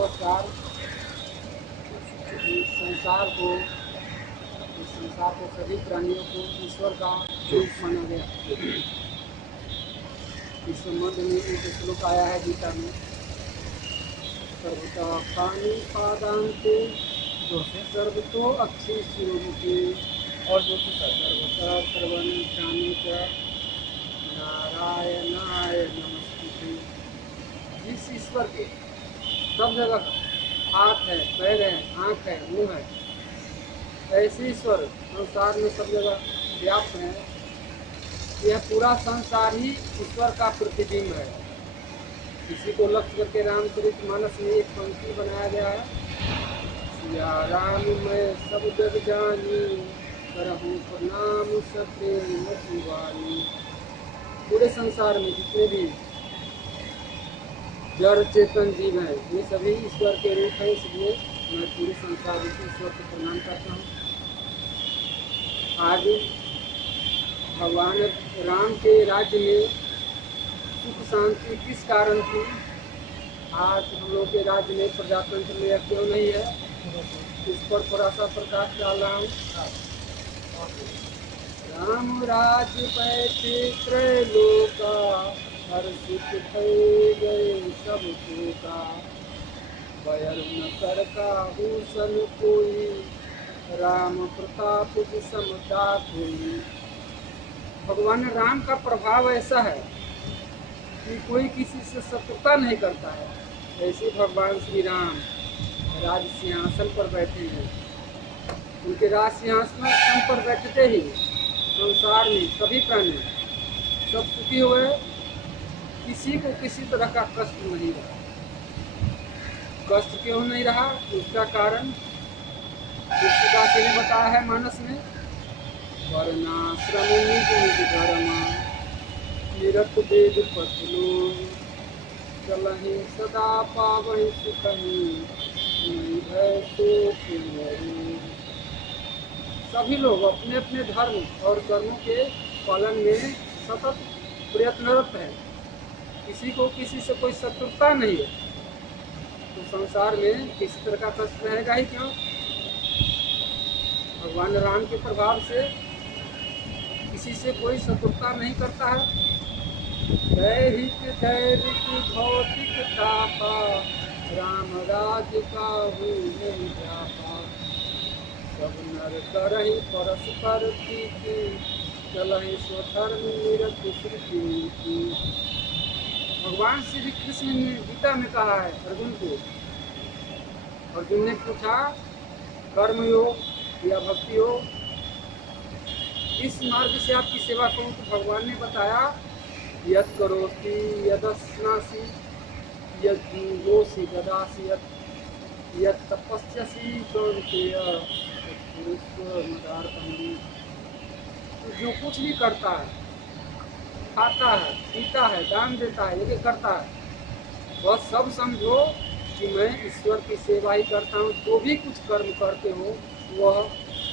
नमस्कार। इस संसार को सभी प्राणियों को ईश्वर का रूप माना गया। इस संबंध में एक श्लोक आया है गीता में, सर्वतः पानी पादांते सर्वतो अक्षी शिरोमुखी और सर्वतः सर्वनिशानी च नारायणाय नमस्ते। जिस ईश्वर के सब जगह हाथ है, पैर है, आँख है, मुँह है, ऐसे ईश्वर संसार में सब जगह व्याप्त है। यह पूरा संसार ही ईश्वर का प्रतिबिंब है। इसी को लक्ष्य करके रामचरितमानस में एक पंक्ति बनाया गया है, सिया राम मैं सब जग जानी करहूँ प्रणाम सप्रेम शिवानी। पूरे संसार में जितने भी जड़ चेतन जीव हैं ये सभी ईश्वर के रूप हैं, इसलिए मैं पूरे संसार में ईश्वर को प्रणाम करता हूँ। आज भगवान राम के राज्य में सुख शांति किस कारण थी? आज हम लोग के राज्य में प्रजातंत्र में क्यों नहीं है? इस पर थोड़ा सा प्रकाश डाल रहा हूँ। राम राज्य पैठे त्रैलोका हर्षित भय गए सब का, बैर न कर काहूसन कोई, राम प्रताप समता कोई। भगवान राम का प्रभाव ऐसा है कि कोई किसी से शत्रुता नहीं करता है। ऐसे भगवान श्री राम राज सिंहासन पर बैठे हैं। उनके राज सिंहासन पर बैठते ही संसार में सभी प्राणी सब सुखी हुए, किसी को किसी तरह का कष्ट नहीं रहा। कष्ट क्यों नहीं रहा? उसका कारण तुलसीदास ने बताया है मानस में, वर्णाश्रम निज निज धर्म निरत वेद पतलो, चलहि सदा पावहि सुखहि निर्भय शोक मोहि। सभी लोग अपने अपने धर्म और कर्मों के पालन में सतत प्रयत्नरत है। किसी को किसी से कोई शत्रुता नहीं है, तो संसार में किसी तरह का कष्ट रहेगा ही क्यों? भगवान राम के प्रभाव से किसी से कोई शत्रुता नहीं करता है। दैहिक धैर्य की भौतिक तापा, राम राज्य का हुए जापा, सब नर करहि परस्पर प्रीति, चलहि स्वधर्म निरत श्रुति। भगवान श्री कृष्ण ने गीता में कहा है अर्जुन को। अर्जुन ने पूछा कर्म योग या भक्ति योग, इस मार्ग से आपकी सेवा करूं? तो भगवान ने बताया यत् करोति यदस्नासि यद्योषि ददासि यत् तपस्यसि कौन्तेय तत्कुरुष्व। जो कुछ भी करता है, खाता है, पीता है, दान देता है, ये करता है, वह सब समझो कि मैं ईश्वर की सेवा ही करता हूँ। जो भी कुछ कर्म करते हो वह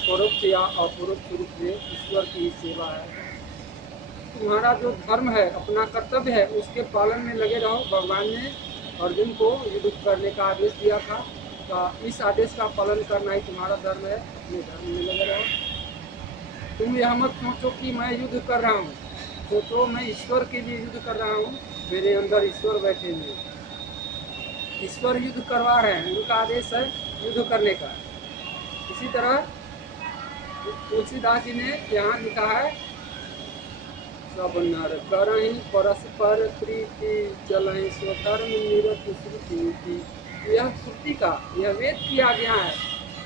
परोक्ष या अपरोक्ष रूप में ईश्वर की ही सेवा है। तुम्हारा जो धर्म है, अपना कर्तव्य है, उसके पालन में लगे रहो। भगवान ने अर्जुन को युद्ध करने का आदेश दिया था, तो इस आदेश का पालन करना ही तुम्हारा धर्म है, ये धर्म में लगे रहो। तुम यह मत सोचो कि मैं युद्ध कर रहा हूँ, सोचो मैं ईश्वर के लिए युद्ध कर रहा हूँ। मेरे अंदर ईश्वर बैठे हुए, ईश्वर युद्ध करवा रहे हैं, उनका आदेश है युद्ध करने का। इसी तरह तुलसीदास जी ने यहाँ लिखा है, सब नर करहि परस्पर प्रीति, चलहि स्वधर्म निरत श्रुति। यह श्रुति का, यह वेद की आज्ञा है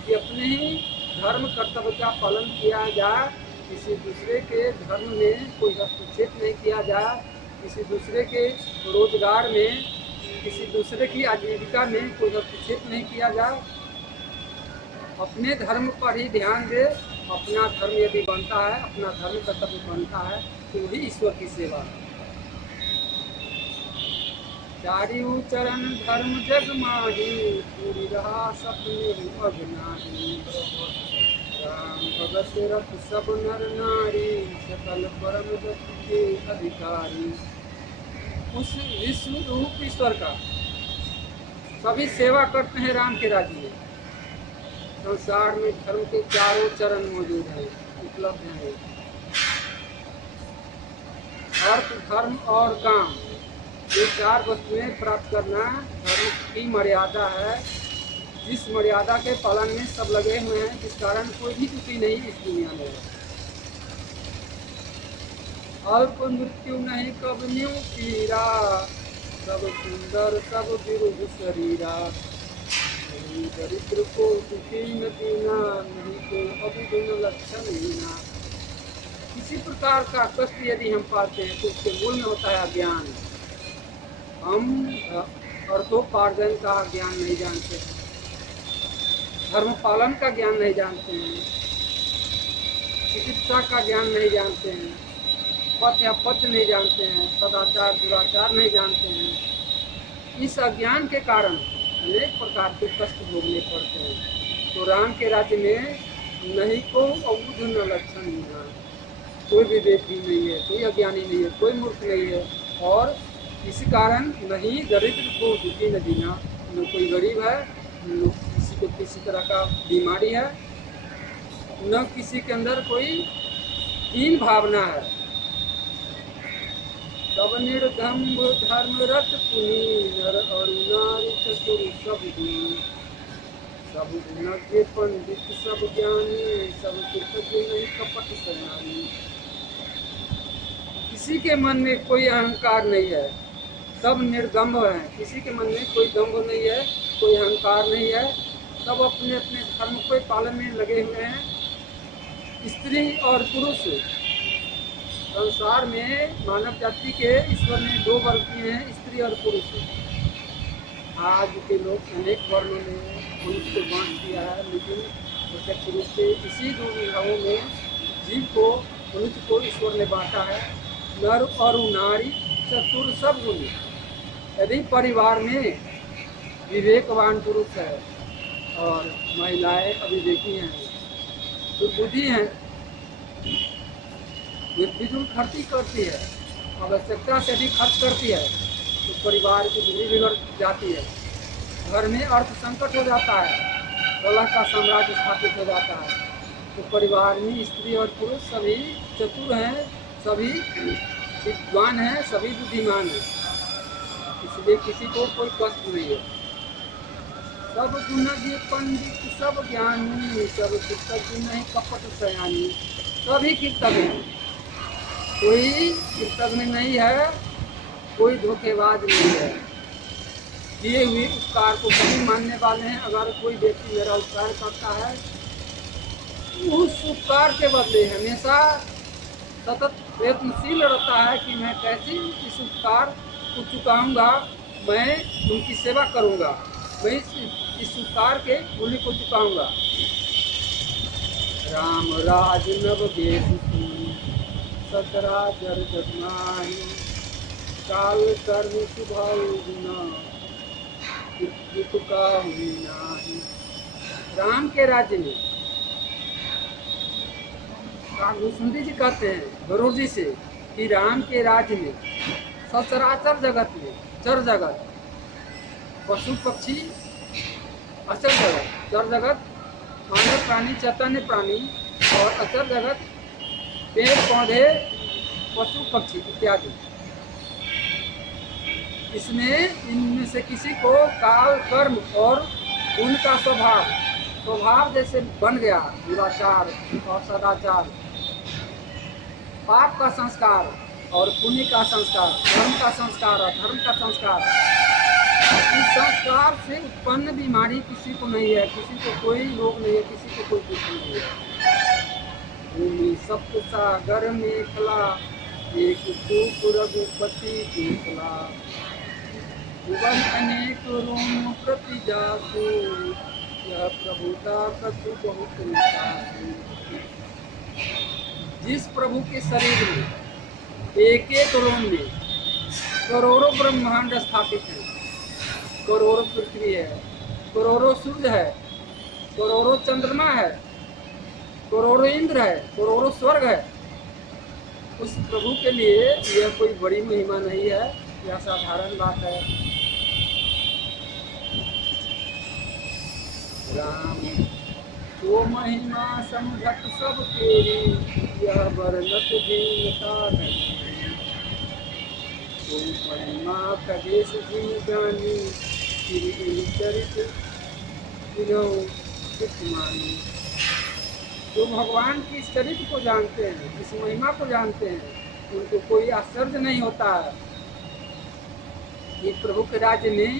कि अपने ही धर्म कर्तव्य का पालन किया जाए, किसी दूसरे के धर्म में कोई हस्तक्षेप नहीं किया जाए, किसी दूसरे के रोजगार में, किसी दूसरे की आजीविका में कोई हस्तक्षेप नहीं किया जाए। अपने धर्म पर ही ध्यान दे। अपना धर्म यदि बनता है, अपना धर्म कर्तव्य बनता है, तो वही ईश्वर की सेवा है। चारिऊ चरण धर्म जग माही, पूरी रहा सपने अगनाही। राम भगत रथ सब नर नारी, सकल परम गति के अधिकारी। उस विश्व रूप ईश्वर का सभी सेवा करते हैं राम के राज्य में। संसार में धर्म के चारों चरण मौजूद हैं, उपलब्ध हैं। अर्थ, धर्म और काम, ये चार वस्तुएं प्राप्त करना धर्म की मर्यादा है, जिस मर्यादा के पालन में सब लगे हुए हैं, जिस कारण कोई भी दुखी नहीं इस दुनिया में। अल्प मृत्यु नहीं कब न्यू पीरा, सब सुंदर सब विरुद्ध शरीरा, नहीं दरिद्र को दुखी न दीना, नहीं को अभिगुण लक्षण हीना। किसी प्रकार का कष्ट यदि हम पाते हैं तो उसके मूल में होता है अज्ञान। हम अर्थोपार्जन का ज्ञान नहीं जानते हैं, धर्म पालन का ज्ञान नहीं जानते हैं, चिकित्सा का ज्ञान नहीं जानते हैं, पथ या पथ नहीं जानते हैं, सदाचार दुराचार नहीं जानते हैं। इस अज्ञान के कारण अनेक प्रकार के कष्ट भोगने पड़ते हैं। तो राम के राज्य में नहीं को अबुध न लक्षण हीना, कोई विवेकी नहीं है, कोई अज्ञानी नहीं है, कोई मूर्ख नहीं है, और इसी कारण नहीं दरिद्र को दुखी न दीना, न कोई गरीब है, न किसी को किसी तरह का बीमारी है, न किसी के अंदर कोई हीन भावना है। सब निर्धम्ब धर्मरत पुनि, नर और नारी चतुर सब गुणी, सब गुणज्ञ पंडित सब ज्ञानी, सब कृतज्ञ नहीं कपट सयानी। किसी के मन में कोई अहंकार नहीं है, सब निर्दम्भ हैं, किसी के मन में कोई दम्भ नहीं है, कोई अहंकार नहीं है, सब अपने अपने धर्म के पालन में लगे हुए हैं। स्त्री और पुरुष, संसार में मानव जाति के ईश्वर ने दो वर्ग किए हैं, स्त्री और पुरुष। आज के लोग अनेक वर्णों में मनुष्य को बांट दिया है, लेकिन प्रत्यक्ष रूप से इसी दो विभागों में जीव को, मनुष्य को ईश्वर ने बांटा है, नर और नारी चतुर सब गुणी। यदि परिवार में विवेकवान पुरुष है और महिलाएं अविवेकी हैं, दुर्बुद्धि हैं, फिजूल खर्ची करती है, आवश्यकता से अधिक खर्च करती है, तो परिवार की बिगड़ी बिगड़ जाती है, घर में अर्थ संकट हो जाता है, कलह का साम्राज्य स्थापित हो जाता है। तो परिवार में स्त्री और पुरुष सभी चतुर हैं, सभी विद्वान हैं, सभी बुद्धिमान हैं, इसलिए किसी को कोई कष्ट नहीं है। सब गुणज्ञ पंडित सब ज्ञानी, सब कृतज्ञ नहीं कपट सयानी। सभी कृतज्ञ हैं, कोई कृतज्ञ नहीं है, कोई धोखेबाज नहीं है, किए हुए उपकार को कभी मानने वाले हैं। अगर कोई व्यक्ति मेरा उपकार करता है, उस उपकार के बदले हमेशा सतत प्रयत्नशील रहता है कि मैं कैसे इस उपकार को चुकाऊंगा, मैं उनकी सेवा करूंगा, मैं इस उपकार के मूल्य को चुकाऊंगा। राम राज नव गेश सतराजर जगमाही, काल कर्म सुभाव गुना का हुई नाही। राम के राज्य में सुंदर जी कहते हैं गरुड़ जी से कि राम के राज्य में सचराचर जगत में, चर जगत, पशु पक्षी अचर जगत, चर जगत मानव प्राणी चैतन्य प्राणी, और अचर जगत पेड़ पौधे पशु पक्षी इत्यादि। इसमें इनमें से किसी को काल कर्म और उनका स्वभाव जैसे बन गया, दुराचार और सदाचार, पाप का संस्कार और पुण्य का संस्कार, धर्म का संस्कार और धर्म का संस्कार, इस संस्कार से उत्पन्न बीमारी किसी को नहीं है, किसी को कोई रोग नहीं है, किसी को कोई दुख नहीं है। भूमि सप्त सागर में खला, एक सूप रघुपति देखला, भुवन अनेक रोम प्रति जासु, यह प्रभुता कछु बहुत निकासु। जिस प्रभु के शरीर में एक एक रोम में करोड़ों ब्रह्मांड स्थापित है, करोड़ों पृथ्वी है, करोड़ों सूर्य है, करोड़ों चंद्रमा है, करोड़ों इंद्र है, करोड़ों स्वर्ग है, उस प्रभु के लिए यह कोई बड़ी महिमा नहीं है, यह साधारण बात है। राम। तो महिमा समझत सब तेरी, यह वर्णत दीनता धनी। तो महिमा कदेश जिन जानी, फिर इन चरित तिनौ सुख मानी। जो भगवान की इस चरित्र को जानते हैं, इस महिमा को जानते हैं, उनको कोई आश्चर्य नहीं होता है कि प्रभु के राज्य में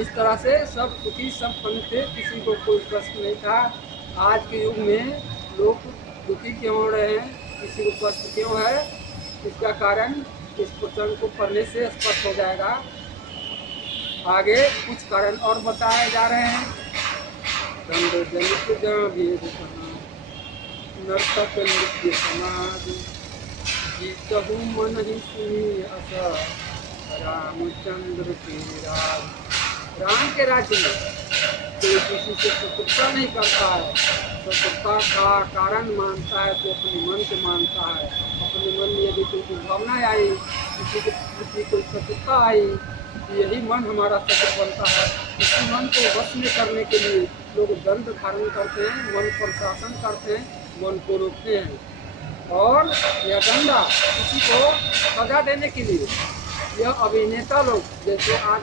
इस तरह से सब सुखी सब पन थे, किसी को कोई कष्ट नहीं था। आज के युग में लोग दुखी क्यों हो रहे हैं, किसी को कष्ट क्यों है, इसका कारण इस प्रसंग को पढ़ने से स्पष्ट हो जाएगा। आगे कुछ कारण और बताए जा रहे हैं। दंड जनित भेद नर्तक नृत्य समाज, जीतहु मन ही सुनी अस, रामचंद्र के राज। राम के राज्य में कोई किसी से शत्रुता नहीं करता है। शत्रुता का कारण मानता है तो अपने मन से मानता है। अपने मन में यदि कोई भावना आई, किसी के प्रति कोई शत्रुता आई, तो यही मन हमारा शत्रु बनता है। इसी मन को वश में करने के लिए लोग दंड धारण करते हैं, मन पर शासन करते हैं, मन को रोकते हैं। और यह दंडा किसी को सजा देने के लिए यह अभिनेता लोग, जैसे आज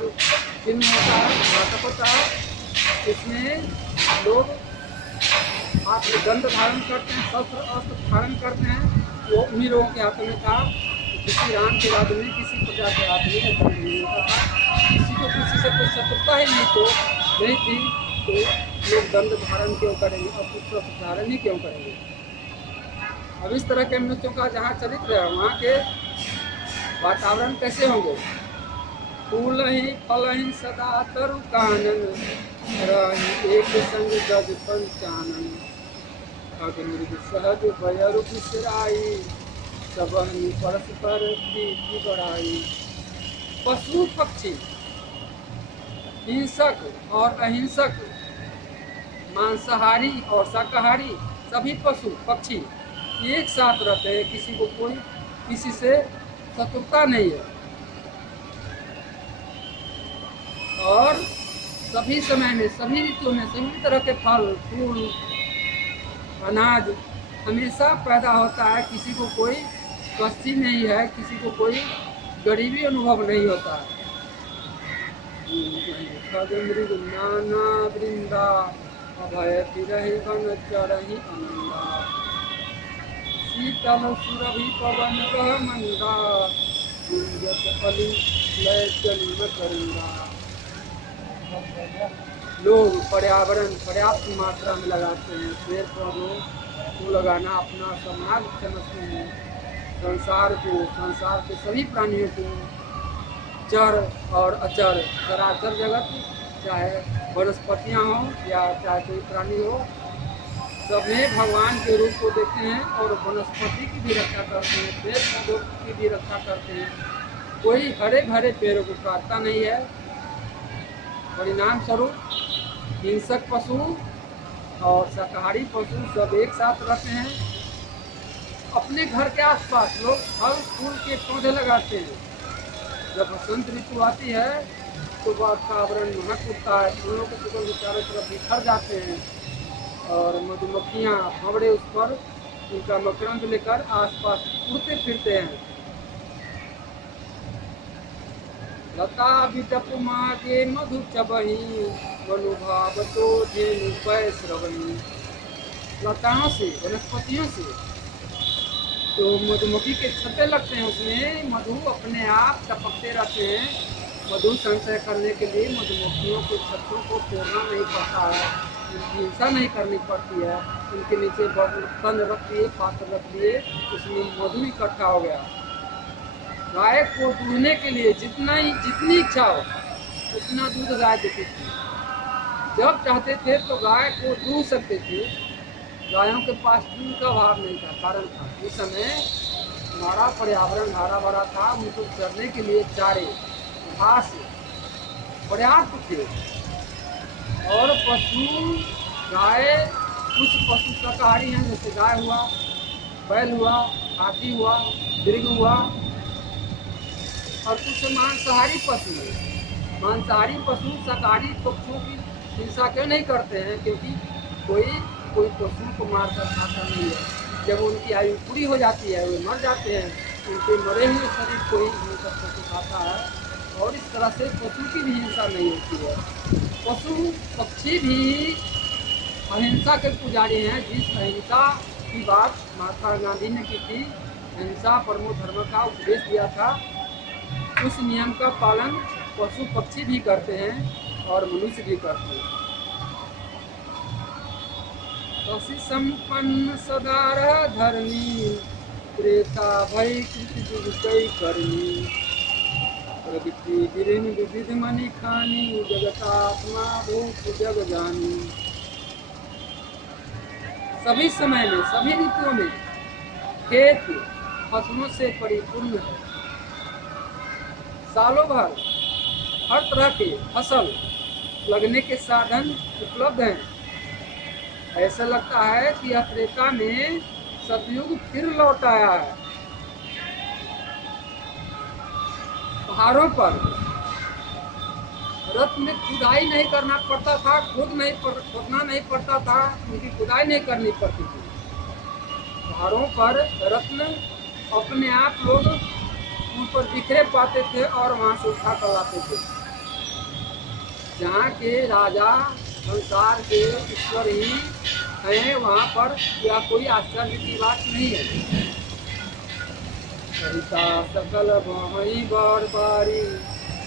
फिल्म होता है, नाटक होता है, इसमें लोग हाथ में दंड धारण करते हैं, शस्त्र अस्त्र धारण करते हैं। वो उन्हीं लोगों के हाथों में था। किसी राम के राज्य में किसी प्रजा के हाथ में दंड नहीं होता था। किसी को किसी से कोई शत्रुता ही नहीं थी, तो लोग दंड धारण क्यों करेंगे और शस्त्र धारण ही क्यों करेंगे। अब इस तरह के मनुष्यों का जहाँ चरित्र है, वहाँ के वातावरण कैसे होंगे। फूल ही फल ही सदा तरु कानन, रही एक संग गज पंचानन। खग मृग सहज भयरु बिसराई, सबहि परस्पर प्रीति बढ़ाई। पशु पक्षी, हिंसक और अहिंसक, मांसाहारी और शाकाहारी, सभी पशु पक्षी एक साथ रहते हैं। किसी को कोई किसी से शत्रुता नहीं है। और सभी समय में, सभी ऋतुओं में, सभी तरह के फल फूल अनाज हमेशा पैदा होता है। किसी को कोई कष्ट नहीं है, किसी को कोई गरीबी अनुभव नहीं होता है। मृग नाना वृंदा, अभय तिरहि वन चरहि अंदा। शीतल सुरभि पवन कह मंदा, गुंजत अली लय चली न करूंगा। लोग पर्यावरण पर्याप्त मात्रा में लगाते हैं। पेड़ पौधों को लगाना अपना समाज समझते हैं। संसार के सभी प्राणियों को, चर और अचर, चराचर जगत, चाहे वनस्पतियाँ हों या चाहे कोई प्राणी हो, सब में भगवान के रूप को देखते हैं और वनस्पति की भी रक्षा करते हैं, पेड़ पौधों की भी रक्षा करते हैं। कोई हरे भरे पेड़ों को काटता नहीं है। परिणाम स्वरूप हिंसक पशु और शाकाहारी पशु सब एक साथ रहते हैं। अपने घर के आसपास लोग फल फूल के पौधे लगाते हैं। जब बसंत ऋतु आती है तो वातावरण महक उठता है, फूलों के सुगंध चारों तरफ बिखर जाते हैं और मधुमक्खियाँ भंवरे उस पर उनका मकरंद लेकर आसपास उड़ते फिरते हैं। लता बिटप मागे मधु चबही, मनुभाव तो धेनु पै श्रवणी। लताओं से, वनस्पतियों से तो मधुमक्खी के छत्ते लगते हैं, उसमें मधु अपने आप टपकते रहते हैं। मधु संचय करने के लिए मधुमक्खियों के छत्तों को तोड़ना नहीं पड़ता है, उनकी हिंसा नहीं करनी पड़ती है। उनके नीचे बर्तन रख दिए, पात्र रख दिए, उसमें मधु इकट्ठा हो गया। गाय को दूधने के लिए जितनी इच्छा हो उतना दूध गाय देती थी। जब चाहते थे तो गाय को दूध सकते थे। गायों के पास दूध का अभाव नहीं था, कारण था उस समय हमारा पर्यावरण हरा भरा था। उनको चरने के लिए चारे घास पर्याप्त थे। और पशु गाय, कुछ पशु शाकाहारी हैं, जैसे गाय हुआ, बैल हुआ, हाथी हुआ, मृग हुआ, और कुछ मांसाहारी पशु हैं। मांसाहारी पशु शाकाहारी पक्षियों की हिंसा क्यों नहीं करते हैं? क्योंकि कोई कोई पशु को मार कर खाता नहीं है। जब उनकी आयु पूरी हो जाती है, वे मर जाते हैं, उनके मरे हुए शरीर को ही हिंसक पशु खाता है। और इस तरह से पशु की भी हिंसा नहीं होती है। पशु पक्षी भी अहिंसा के पुजारी हैं। जिस अहिंसा की बात महात्मा गांधी ने की थी, अहिंसा परमो धर्म का उपदेश दिया था, उस नियम का पालन पशु पक्षी भी करते हैं और मनुष्य भी करते हैं। शशि संपन्न सदार धर्मी, त्रेता भय कृति जुग कई करनी, प्रगति गिरिन विविध मणि खानी, जगतात्मा भूत जग जानी। सभी समय में, सभी ऋतुओं में खेत फसलों से परिपूर्ण है। सालों भर हर तरह के फसल लगने के साधन उपलब्ध हैं। ऐसा लगता है कि यह त्रेता में सतयुग फिर लौट आया है। पहाड़ों पर रथ में खुदाई नहीं करना पड़ता था, खोदना नहीं पड़ता था, उनकी खुदाई नहीं करनी पड़ती थी। पहाड़ों पर रत्न अपने आप लोग उन पर बिखरे पाते थे और वहां से उठा कर लाते थे। जहाँ के राजा संसार के ईश्वर ही हैं, वहाँ पर क्या कोई आश्चर्य की बात नहीं है। सरिता सकल वही बार बारी,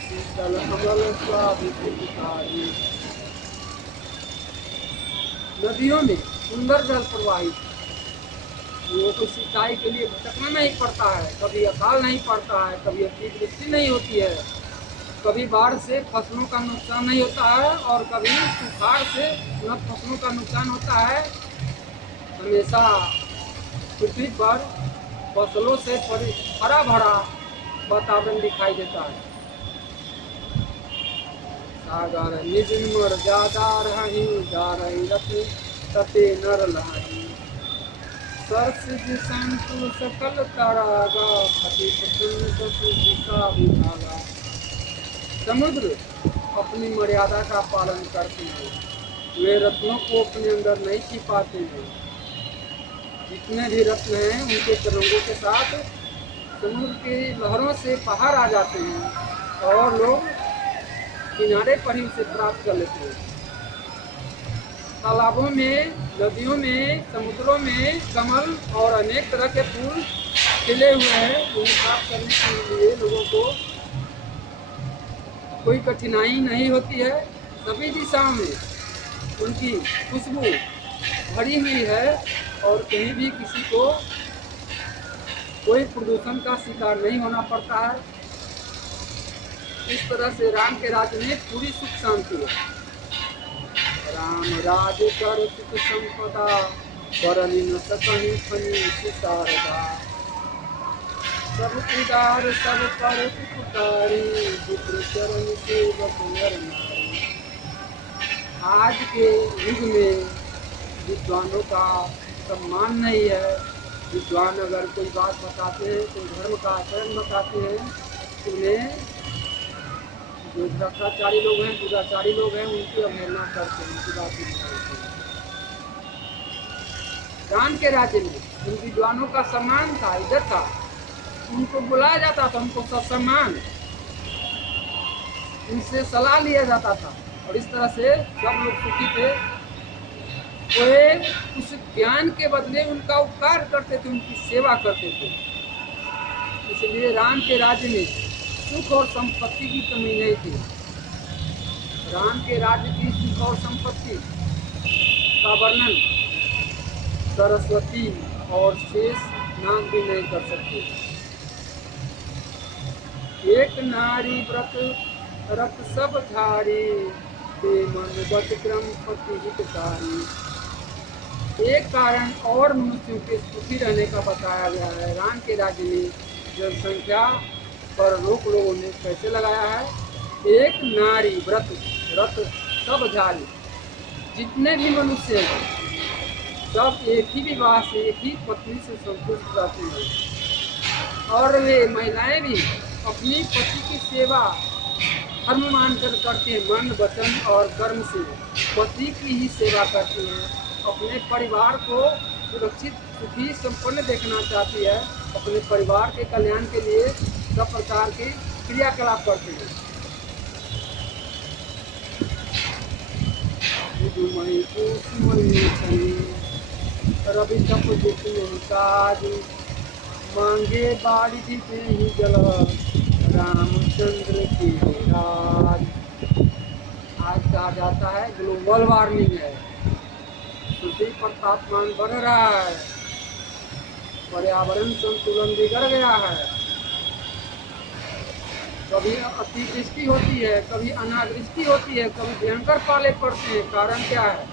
शीतल अमल स्वाभिकारी। नदियों में सुंदर जल प्रवाहित, लोगों को सिंचाई के लिए भटकना नहीं पड़ता है। कभी अकाल नहीं पड़ता है, कभी अतिवृष्टि नहीं होती है, कभी बाढ़ से फसलों का नुकसान नहीं होता है और कभी सुखाड़ से न फसलों का नुकसान होता है। हमेशा पृथ्वी पर फसलों से हरा भरा वातावरण दिखाई देता है। सागर निज मर ज्यादा रही, जा रही रत्न तते नर लहाई। सरसिज संतु सकल तरागा, पति प्रसन्न का विभागा। समुद्र अपनी मर्यादा का पालन करते हैं, वे रत्नों को अपने अंदर नहीं छिपाते हैं। जितने भी रत्न हैं उनके तरंगों के साथ समुद्र की लहरों से बाहर आ जाते हैं और लोग किनारे पर ही उसे प्राप्त कर लेते हैं। तालाबों में, नदियों में, समुद्रों में कमल और अनेक तरह के फूल खिले हुए हैं। उन्हें प्राप्त करने के लिए लोगों को कोई कठिनाई नहीं होती है। सभी दिशाओं में उनकी खुशबू भरी हुई है और कहीं भी किसी को कोई प्रदूषण का शिकार नहीं होना पड़ता है। इस तरह से राम के राज्य में पूरी सुख शांति है। राम राज कर सुख संपदा, बरनी न सकहि फनी सितारदा। सब उदार सब पर पुकारी, पुत्र चरण सेवक नर नारी। आज के युग में विद्वानों का सम्मान नहीं है। विद्वान अगर कोई बात बताते हैं, कोई धर्म का आचरण बताते हैं, तो उन्हें जो भ्रष्टाचारी लोग हैं, दुराचारी लोग हैं, उनकी अवहेलना करते हैं, उनकी बात नहीं मानते हैं। राम के राज्य में उन विद्वानों का सम्मान था, इज्जत था, उनको बुलाया जाता था, उनको सत्सम्मान, उनसे सलाह लिया जाता था और इस तरह से सब लोग सुखी थे। वे उस ज्ञान के बदले उनका उपकार करते थे, उनकी सेवा करते थे। इसलिए राम के राज्य में सुख और संपत्ति की कमी नहीं थी। राम के राज्य की सुख और संपत्ति का वर्णन सरस्वती और शेष नाग भी नहीं कर सकते। एक नारी व्रत रत सब धारी, मन बत क्रम पति हितकारी। एक कारण और मनुष्यों के सुखी रहने का बताया गया है। राम के राज्य में जनसंख्या पर रोक लोगों ने कैसे लगाया है? एक नारी व्रत रत सब झारी। जितने भी मनुष्य हैं सब एक ही विवाह से, एक ही पत्नी से संतुष्ट रहते हैं और वे महिलाएं भी अपनी पति की सेवा धर्म मानकर करते हैं, मन वचन और कर्म से। पति की ही सेवा करती है, अपने परिवार को सुरक्षित सुखी संपन्न देखना चाहती है, अपने परिवार के कल्याण के लिए सब प्रकार के क्रियाकलाप करती है। मई रवि तप काज मांगे बाड़ी ही जल रामचंद्र की राज। आज कहा जाता है ग्लोबल वार्मिंग है, पृथ्वी पर तापमान बढ़ रहा है, पर्यावरण संतुलन बिगड़ गया है, कभी अतिवृष्टि होती है, कभी अनावृष्टि होती है, कभी भयंकर पाले पड़ते हैं। कारण क्या है?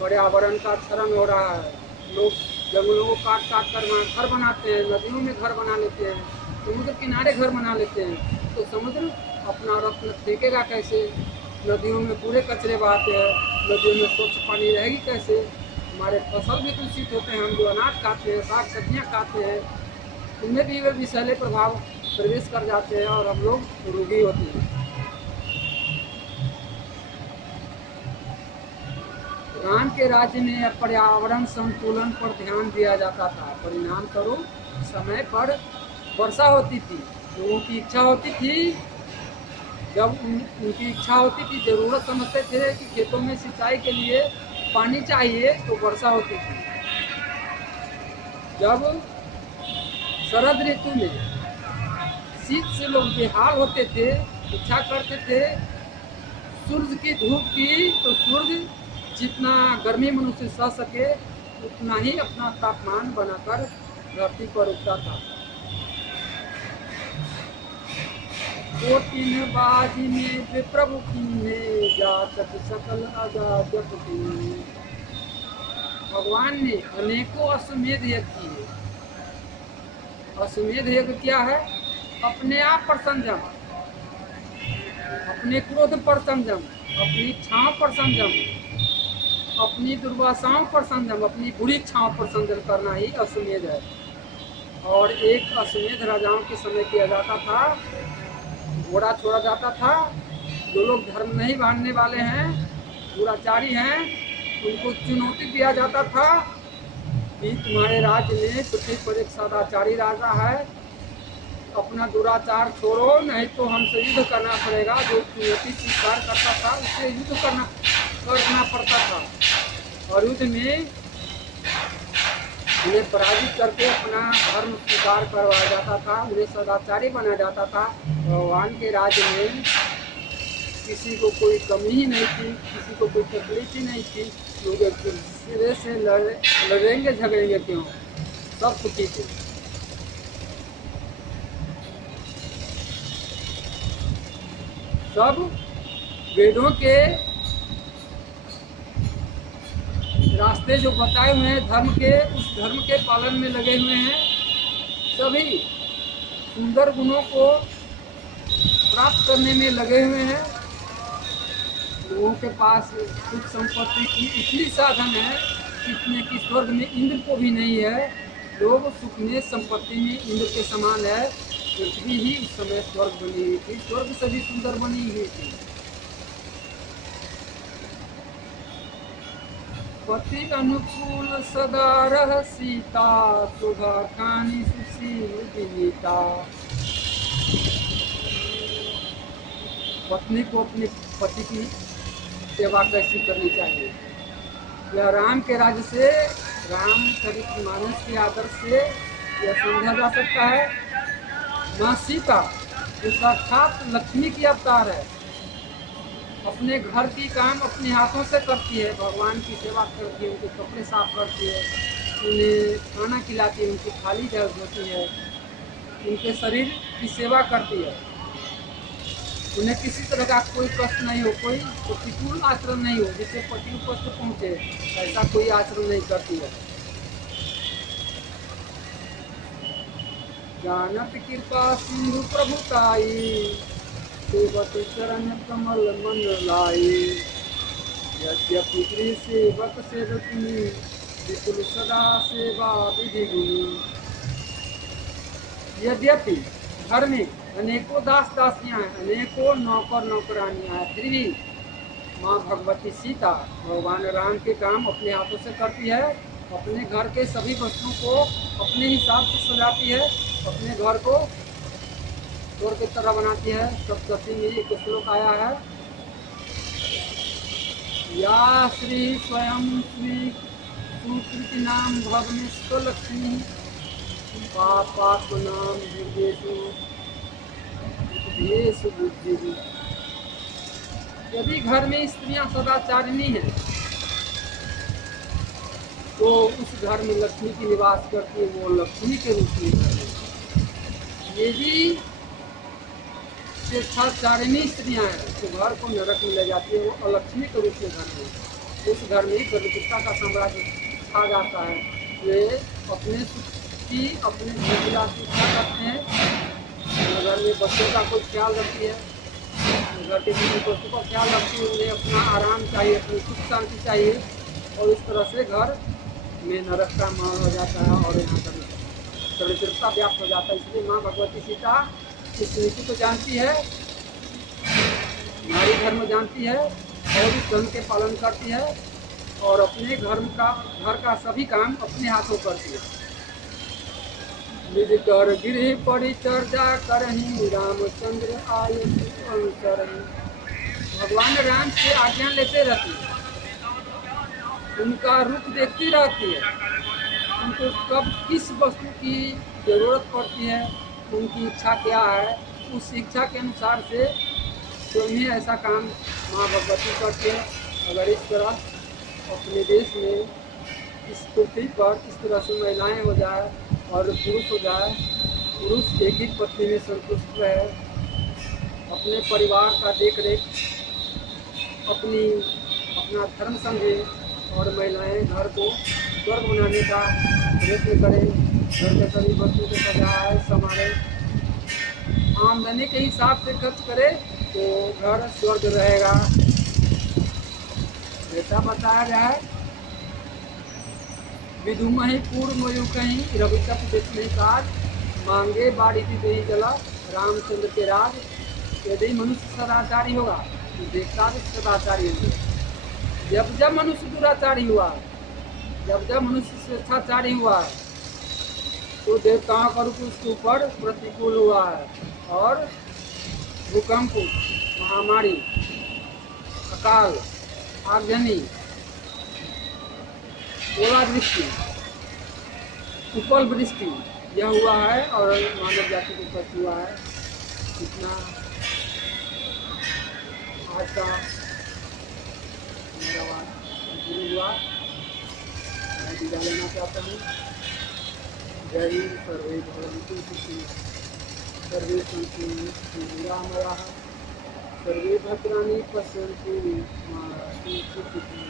पर्यावरण का क्षरण हो रहा है। लोग जंगलों को काट काट कर घर बनाते हैं, नदियों में घर बना लेते हैं, समुद्र किनारे घर बना लेते हैं। तो समुद्र अपना रत्न फेंकेगा कैसे? नदियों में पूरे कचरे बहाते हैं, नदियों में स्वच्छ पानी रहेगी कैसे? हमारे फसल भी दूषित होते हैं, हम जो अनाज खाते हैं, साग सब्जियाँ खाते हैं, उनमें भी वे विषैले प्रभाव प्रवेश कर जाते हैं और हम लोग रोगी होते हैं। राम के राज्य में पर्यावरण संतुलन पर ध्यान दिया जाता था। परिणाम स्वरूप समय पर वर्षा होती थी, लोगों की इच्छा होती थी, जब उनकी इच्छा होती थी, जरूरत समझते थे कि खेतों में सिंचाई के लिए पानी चाहिए तो वर्षा होती थी। जब शरद ऋतु में शीत से लोग बेहाल होते थे, इच्छा करते थे सूर्य की धूप की, तो सूर्य जितना गर्मी मनुष्य सह सके उतना ही अपना तापमान बनाकर धरती पर उगता था। कोटिन बाजी में प्रभु की जातक सकल अजाजक की। भगवान ने अनेकों अश्वमेध यज्ञ किए। अश्वमेध यज्ञ क्या है? अपने आप पर संयम, अपने क्रोध पर संयम, अपनी इच्छाओं पर संयम, अपनी दुर्वासाओं पर संयम, अपनी बुरी इच्छाओं पर संयम करना ही अश्वमेध है। और एक अश्वमेध राजाओं के समय किया जाता था। घोड़ा छोड़ा जाता था, जो लोग धर्म नहीं मानने वाले हैं, दुराचारी हैं, उनको चुनौती दिया जाता था कि तुम्हारे राज्य में पृथ्वी पर एक सदाचारी राजा है, अपना दुराचार छोड़ो, नहीं तो हमसे युद्ध करना पड़ेगा। जो चुनौती स्वीकार करता था उसे युद्ध करना पड़ता था और युद्ध में उन्हें पराजित करके अपना धर्म स्वीकार करवाया जाता था, उन्हें सदाचारी बनाया जाता था। भगवान के राज्य में किसी को कोई कमी ही नहीं थी, किसी को कोई तकलीफ ही नहीं थी। लोग एक दूसरे से लड़ेंगे झगड़ेंगे क्यों? सब सुखी थे। सब वेदों के रास्ते जो बताए हुए हैं धर्म के, उस धर्म के पालन में लगे हुए हैं। सभी सुंदर गुणों को प्राप्त करने में लगे हुए हैं। लोगों के पास सुख संपत्ति की इतनी साधन है जितने कि स्वर्ग में इंद्र को भी नहीं है। लोग सुख में संपत्ति में इंद्र के समान है। पृथ्वी ही उस समय स्वर्ग बनी हुई थी, स्वर्ग से भी सुंदर बनी हुई थी। पति अनुकूल सदा रह सीता, सुधा खानी सुशील विनीता। पत्नी को अपने पति की सेवा कैसी करनी चाहिए, यह राम के राज्य से, रामचरितमानस के आदर्श से यह समझा जा सकता है। माँ सीता जो साक्षात लक्ष्मी की अवतार है, अपने घर की काम अपने हाथों से करती है, भगवान की सेवा करती है, उनके कपड़े साफ करती है, उन्हें खाना खिलाती है, उनकी थाली धोती है, उनके शरीर की सेवा करती है, उन्हें किसी तरह का कोई कष्ट नहीं हो, कोई प्रतिकूल आचरण नहीं हो जिससे पति को कष्ट पहुँचे, ऐसा कोई आचरण नहीं करती है। जानत कृपा सिंधु प्रभुताई, सेवक चरण कमल मन लाई। यद्यपि गृह सेवक सेवकिनी, विपुल सदा सेवा विधि गुणी। यद्यपि घर में अनेकों दास दासियां हैं, अनेकों नौकर नौकरानियां हैं, फिर भी माँ भगवती सीता भगवान राम के काम अपने हाथों से करती है, अपने घर के सभी वस्तुओं को अपने हिसाब से सजाती है, अपने घर को स्वर्ग की तरह बनाती है। सप्तशती में एक श्लोक आया है, या श्री स्वयं श्री सुकृति नाम भगनेश्वर लक्ष्मी पापात्म नाम हृदयेषु बुद्धि। यदि घर में स्त्रियां सदाचारिणी हैं तो उस घर में लक्ष्मी की निवास करती है, वो लक्ष्मी के रूप में है। यदि स्वेच्छाचारिणी स्त्रियां हैं तो घर को नरक में ले जाती है, वो अलक्ष्मी के रूप में घर में। उस घर में प्रभुता का साम्राज्य छा जाता है। वे अपने सुख की अपने सुविधा की इच्छा करते हैं, घर में बच्चों का कुछ ख्याल रखती है, घर के किसी वस्तु का ख्याल रखती है, उन्हें अपना आराम चाहिए, अपनी सुख शांति चाहिए, और इस तरह से घर में नरक का माहौल हो जाता है और यहाँ पर दरिद्रता व्याप्त हो जाता है। इसलिए माँ भगवती सीता इस नीति को जानती है, नारी धर्म जानती है और इस धर्म के पालन करती है और अपने घर का सभी काम अपने हाथों करती है। निज कर गृह परिचर्या करही रामचंद्र आय अनुसरही। भगवान राम से आज्ञा लेते रहती है, उनका रूप देखती रहती है, उनको कब किस वस्तु की जरूरत पड़ती है, उनकी इच्छा क्या है, उस इच्छा के अनुसार से स्वयं ऐसा काम माँ भगवती करती है। अगर इस तरह अपने देश में इस पृथ्वी पर इस तरह से महिलाएं हो जाए और पुरुष हो जाए, पुरुष एक ही पत्नी में संतुष्ट रहे, अपने परिवार का देख रेख अपना धर्म समझे और महिलाएं घर को स्वर्ग बनाने का प्रयत्न करें, घर के सभी वस्तुओं को सजाए संभाले, आमदनी के हिसाब से खर्च करे तो घर स्वर्ग रहेगा। ऐसा बताया जाए, विधुमहि पूर्व कहीं रघुतप विस्मय काज, मांगे बाड़ी की दही जला रामचंद्र के राज। यदि मनुष्य सदाचारी होगा तो देवता भी सदाचारी होंगे। जब जब मनुष्य दुराचारी हुआ, जब जब मनुष्य स्वेच्छाचारी हुआ तो देवताओं का रूप उसके ऊपर प्रतिकूल हुआ है और भूकंप, महामारी, अकाल, आगजनी, ओलावृष्टि, उपल वृष्टि यह हुआ है और मानव जाति को कष्ट हुआ है। इतना आज का मेरा बात शुरू हुआ, मैं विदा लेना चाहता हूँ। जय हिंद, सर्वे भवन्तु सुखिनः, सर्वे सन्तु निरामयाः, सर्वे भद्राणि पश्यन्तु मा कश्चित् दुःखं।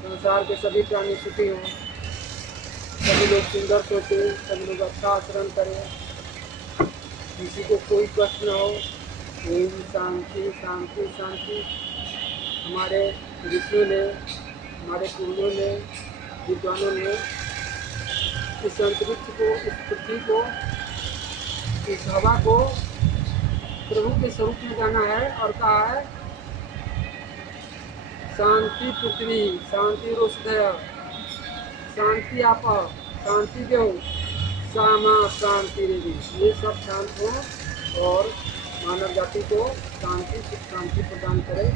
संसार के सभी प्राणी सुखी हों, सभी लोग सुंदर सोचे, सभी लोग अच्छा आचरण करें, किसी को कोई कष्ट न हो। ओम शांति शांति शांति। हमारे ऋषियों ने, हमारे पूर्वजों ने, विद्वानों ने इस अंतरिक्ष को, इस पृथ्वी को, इस हवा को प्रभु के स्वरूप में जाना है और कहा है शांति पृथ्वी शांति रोषधय, शांति आप, शांति देव, सामा शांति देवी। ये सब शांत हो और मानव जाति को शांति सुख शांति प्रदान करे।